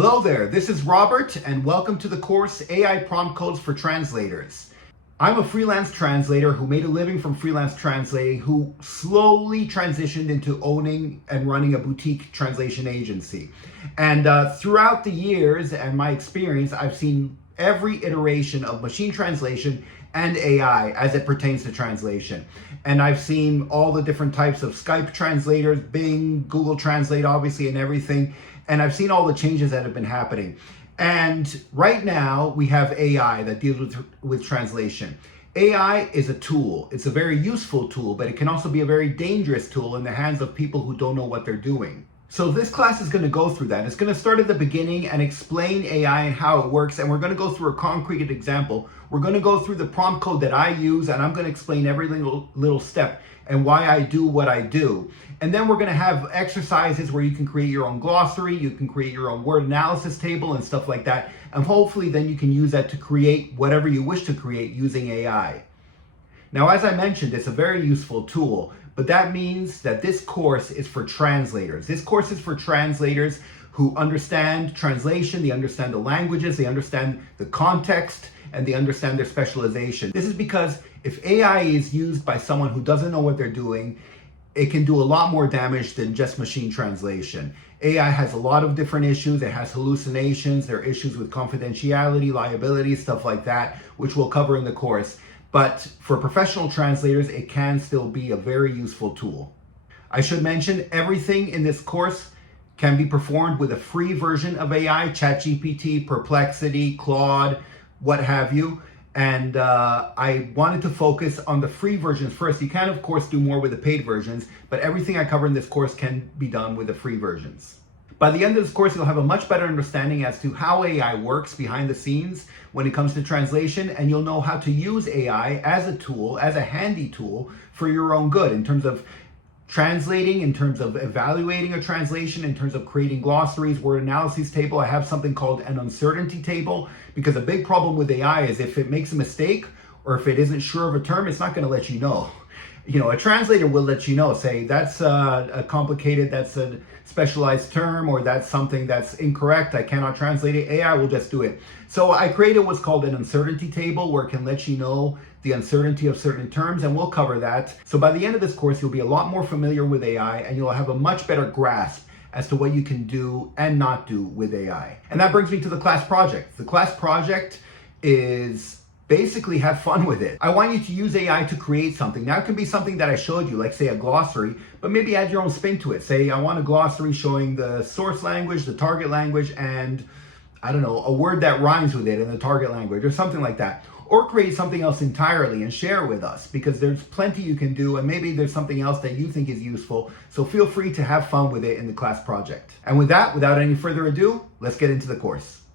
Hello there, this is Robert and welcome to the course AI Prompt Codes for Translators. I'm a freelance translator who made a living from freelance translating, who slowly transitioned into owning and running a boutique translation agency. And throughout the years and my experience, I've seen every iteration of machine translation and AI as it pertains to translation. And I've seen all the different types of Skype translators, Bing, Google Translate, obviously, and everything. And I've seen all the changes that have been happening. And right now we have AI that deals with translation. AI is a tool. It's a very useful tool, but it can also be a very dangerous tool in the hands of people who don't know what they're doing. So this class is going to go through that. It's going to start at the beginning and explain AI and how it works. And we're going to go through a concrete example. We're going to go through the prompt code that I use, and I'm going to explain every little step and why I do what I do. And then we're going to have exercises where you can create your own glossary, you can create your own word analysis table and stuff like that. And hopefully then you can use that to create whatever you wish to create using AI. Now, as I mentioned, it's a very useful tool, but that means that this course is for translators. This course is for translators who understand translation, they understand the languages, they understand the context, and they understand their specialization. This is because if AI is used by someone who doesn't know what they're doing, it can do a lot more damage than just machine translation. AI has a lot of different issues. It has hallucinations. There are issues with confidentiality, liability, stuff like that, which we'll cover in the course. But for professional translators, it can still be a very useful tool. I should mention everything in this course can be performed with a free version of AI, ChatGPT, Perplexity, Claude, what have you. And I wanted to focus on the free versions first. You can, of course, do more with the paid versions, but everything I cover in this course can be done with the free versions. By the end of this course, you'll have a much better understanding as to how AI works behind the scenes when it comes to translation, and you'll know how to use AI as a tool, as a handy tool for your own good in terms of translating, in terms of evaluating a translation, in terms of creating glossaries, word analysis table. I have something called an uncertainty table, because a big problem with AI is if it makes a mistake or if it isn't sure of a term, it's not going to let you know. You know, a translator will let you know, say that's a complicated, that's a specialized term, or that's something that's incorrect, I cannot translate it. AI will just do it. So I created what's called an uncertainty table where it can let you know the uncertainty of certain terms, and we'll cover that. So by the end of this course, you'll be a lot more familiar with AI and you'll have a much better grasp as to what you can do and not do with AI. And that brings me to the class project. The class project is basically have fun with it. I want you to use AI to create something. Now it can be something that I showed you, like say a glossary, but maybe add your own spin to it. Say I want a glossary showing the source language, the target language, and I don't know, a word that rhymes with it in the target language or something like that. Or create something else entirely and share with us, because there's plenty you can do, and maybe there's something else that you think is useful. So feel free to have fun with it in the class project. And with that, without any further ado, let's get into the course.